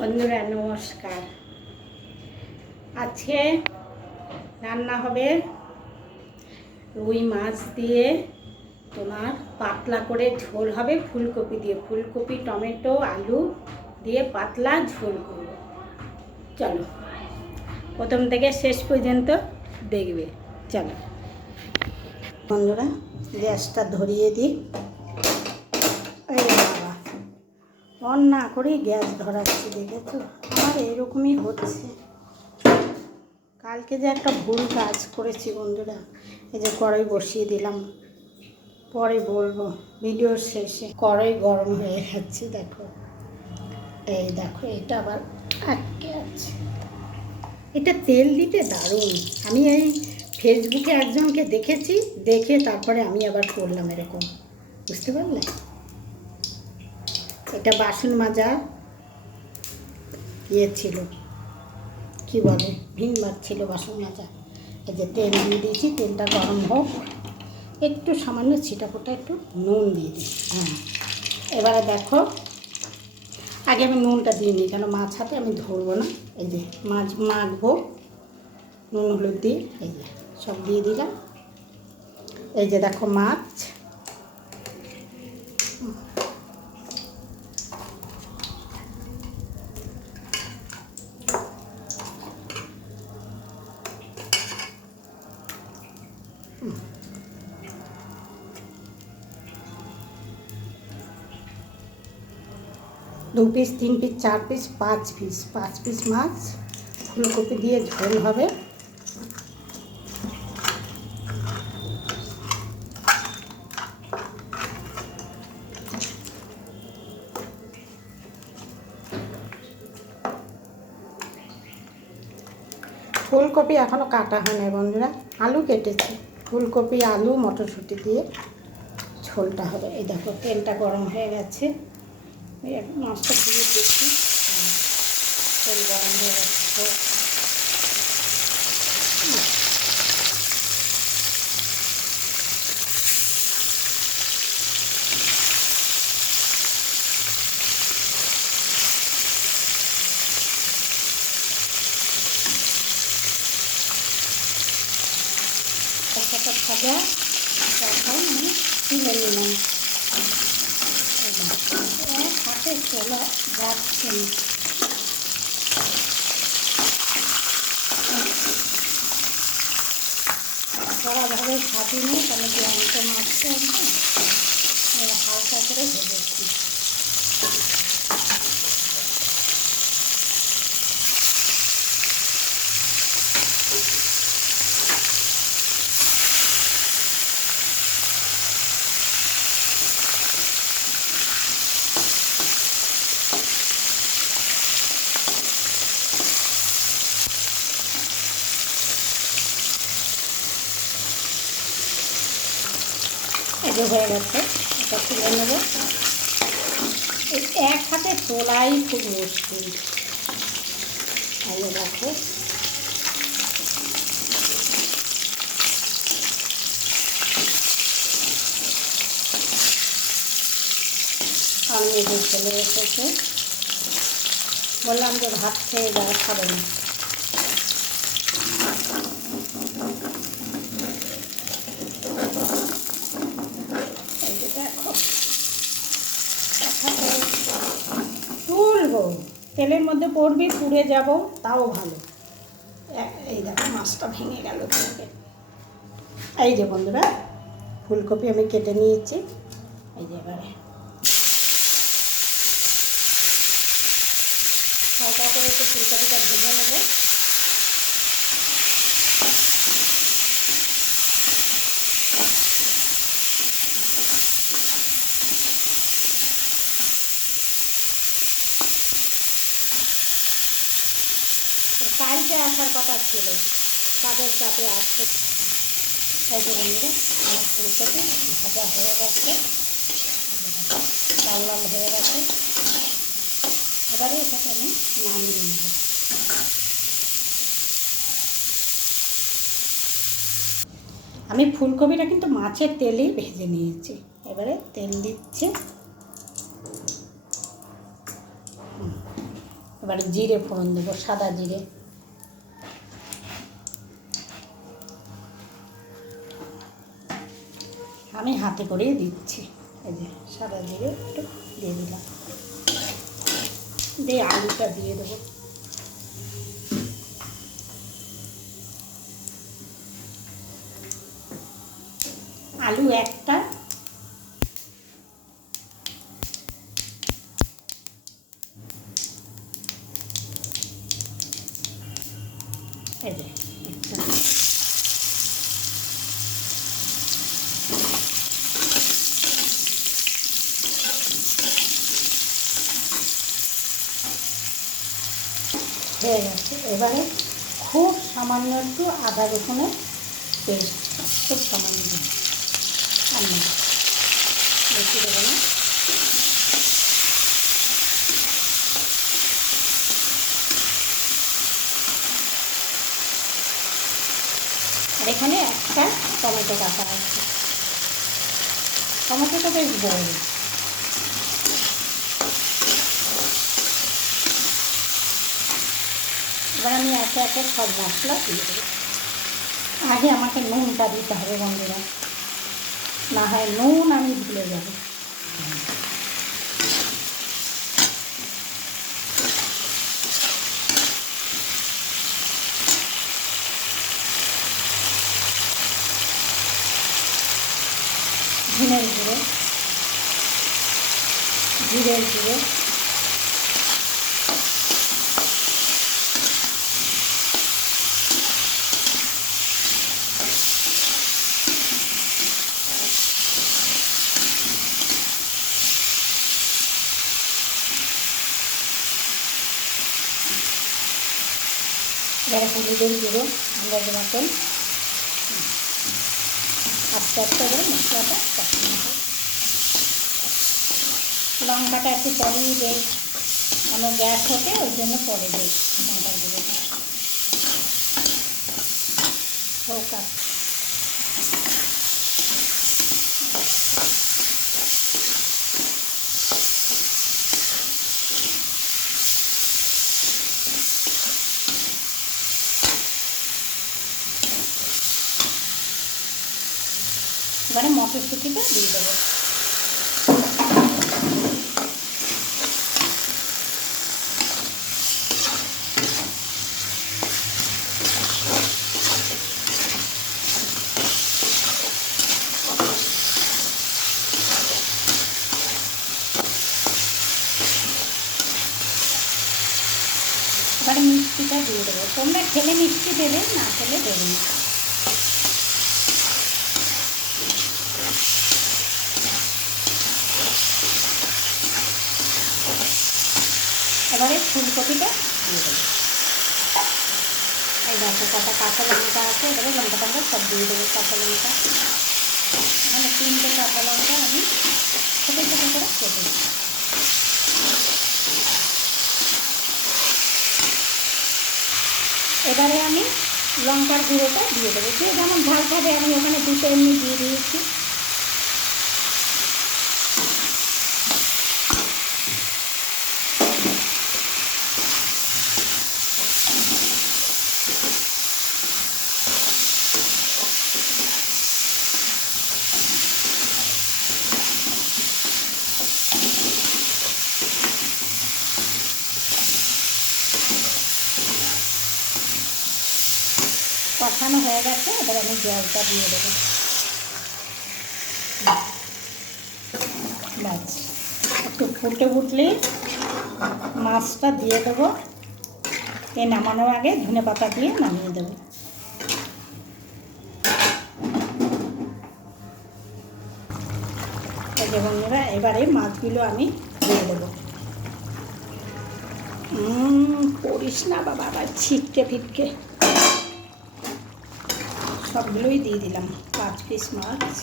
বন্ধুরা নমস্কার। আজকে রান্না হবে রুই মাছ দিয়ে, তোমার পাতলা করে ঝোল হবে ফুলকপি দিয়ে, ফুলকপি টমেটো আলু দিয়ে পাতলা ঝোল করব। চলো প্রথম থেকে শেষ পর্যন্ত দেখবে। চলো বন্ধুরা, গ্যাসটা ধরিয়ে দিই। এই বাবা, অন না করেই গ্যাস ধরাচ্ছি, দেখেছো? আমার এরকমই হচ্ছে। কালকে যে একটা ভুল কাজ করেছি বন্ধুরা, এই যে কড়াই বসিয়ে দিলাম, পরে বলবো ভিডিওর শেষে। কড়াই গরম হয়ে যাচ্ছে, দেখো এই দেখো, এটা আবার আটকে আছে। এটা তেল দিতে দারুণ। আমি এই ফেসবুকে একজনকে দেখেছি, দেখে তারপরে আমি আবার করলাম এরকম, বুঝতে পারলে? এটা বাসন মাজা ইয়ে ছিল, কী বলে, ভিমবার ছিল বাসন মাজা। এই যে তেল দিয়ে দিয়েছি, তেলটা গরম হোক, একটু সামান্য ছিটাফোটা একটু নুন দিয়ে দিই। হ্যাঁ, এবারে দেখো, আগে আমি নুনটা দিয়ে নিই, কেন মাছ হাতে আমি ধরবো না। এই যে মাছ মাখবো, নুন হলুদ দিয়ে এই যে সব দিয়ে দিলাম। এই যে দেখো মাছ, 2 পিস 3 পিস 4 পিস 5 পিস মাছ ফুলকপি দিয়ে ঝোল হবে। ফুলকপি এখনও কাটা হয় না বন্ধুরা, আলু কেটেছি। ফুলকপি আলু মটরশুঁটি দিয়ে ঝোলটা হবে। এই দেখো তেলটা গরম হয়ে গেছে, মাছটা দিয়ে দেখি। তেল গরম হয়ে গেছে। একটা ভাজা এখন আমি তুলে নিলাম। হাতে চলে যাচ্ছে না, কড়াভাবে ভাজিনি, তাহলে জ্যান্ত মাছটা হালকা করে ভেজেছি। এগুলো হয়ে গেছে, এটা তুলে নেব। এক হাতে তোলাই খুব মুশকিল। তাহলে দেখো আমি এদের চলে এসেছে, বললাম যে ভাত খেয়ে যাওয়া খাবে না। এই যে দেখো, তুলবো, তেলের মধ্যে পড়বি, পুড়ে যাব, তাও ভালো। এই দেখো মাছটা ভেঙে গেল। এই যে বন্ধুরা, ফুলকপি আমি কেটে নিয়েছি। এই যে এবারে হালকা করে একটু ফুলকপিটা ভেজে নেব। কালকে আসার কথা ছিল, কাজের চাপে আসতে। এই যে বন্ধুরা, আমার ফুলকপি ভাজা হয়ে গেছে, লাল লাল হয়ে গেছে। এবারে এটাকে আমি নামিয়ে নেব। আমি ফুলকপিটা কিন্তু মাছের তেলেই ভেজে নিয়েছি। এবারে তেল দিচ্ছে, এবারে জিরে ফোড়ন দেবো, সাদা জিরে। আমি হাতে করেই দিচ্ছি। এই যে সাদা জিরে একটু দিয়ে দিলাম, দিয়ে আলুটা দিয়ে দেবো। আলু একটা, এই যে একটা, হয়ে গেছে। এবারে খুব সামান্য একটু আদা রসুনের পেস্ট, খুব সামান্য, আমি বেশি দেবো না। আর এখানে একটা টমেটো কাটা আছে, টমেটোটা বেশ বড়। এবার আমি একে একে সব মশলা দিয়ে দেবো। আগে আমাকে নুনটা দিতে হবে বন্ধুরা, না হয় নুন আমি ভুলে যাব। ধনের গুঁড়ো, জিরের গুঁড়ো, এবারে হলুদের গুঁড়ো আন্দাজ মতন, আস্তে আস্তে করে মশলাটা কষানো হয়। লঙ্কাটা একটু পরেই দেয়, আমার গ্যাস ওঠে, ওই জন্য পরে দেয় লঙ্কার গুঁড়োটা। হোক এবারে মটরশুঁটিটা দিয়ে দেবো। এবারে মিষ্টিটা দিয়ে দেবো, তোমরা খেলে মিষ্টি দেবে, না খেলে দেবে না। এবারে ফুলকপিটা দিয়ে দেবো। এই দেখো কটা কাঁচা লঙ্কা আছে, এবারে লঙ্কা টঙ্কা সব দিয়ে দেবো। কাঁচা লঙ্কা মানে 3টে কাঁচা লঙ্কা আমি ছোটো ছোটো করে কেটে দিই। এবারে আমি লঙ্কার গুঁড়োটা দিয়ে দেবো, যে যেমন ঝাল খাবে, আমি ওখানে 2 এমনি দিয়ে দিয়েছি। কষানো হয়ে গেছে, এবার আমি জলটা দিয়ে দেবো। ব্যাস একটু ফুটে উঠলে মাছটা দিয়ে দেবো। এ নামানোর আগে ধনেপাতা দিয়ে নামিয়ে দেবো। এই যে বন্ধুরা, এবারে মাছগুলো আমি দিয়ে দেবো। পড়িস না বাবা, আবার ছিটকে ফিটকে। সবগুলোই দিয়ে দিলাম, 5 পিস মাছ।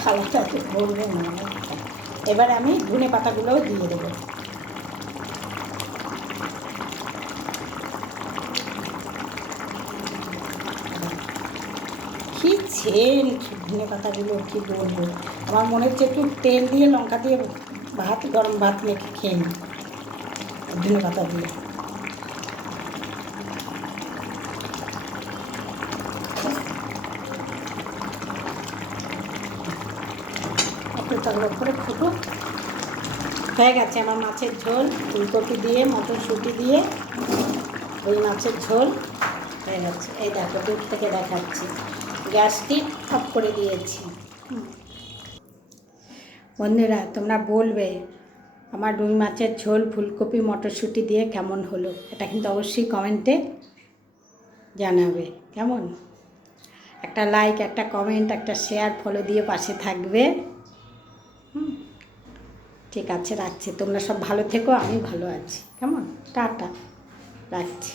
থালাটা তো ভরবে না অনেকটা। এবার আমি ধনে পাতাগুলোও দিয়ে দেবো। কি সেন্ট ধনে পাতাগুলো, কী বলবো। আমার মনে হচ্ছে একটু তেল দিয়ে লঙ্কা দিয়ে ভাত, গরম ভাত মেখে খেয়ে নিই ধনে পাতা দিয়ে। একটু তার উপরে ফুটুক। হয়ে গেছে আমার মাছের ঝোল, ফুলকপি দিয়ে মটরশুঁটি দিয়ে ওই মাছের ঝোল হয়ে গেছে। এই দেখো দূর থেকে দেখাচ্ছি, গ্যাসটি অফ করে দিয়েছি। বন্ধুরা তোমরা বলবে আমার রুই মাছের ঝোল ফুলকপি মটরশুঁটি দিয়ে কেমন হলো, এটা কিন্তু অবশ্যই কমেন্টে জানাবে। কেমন, একটা লাইক, একটা কমেন্ট, একটা শেয়ার, ফলো দিয়ে পাশে থাকবে। ঠিক আছে, রাখছি। তোমরা সব ভালো থেকো, আমি ভালো আছি। কেমন, টাটা, রাখছি।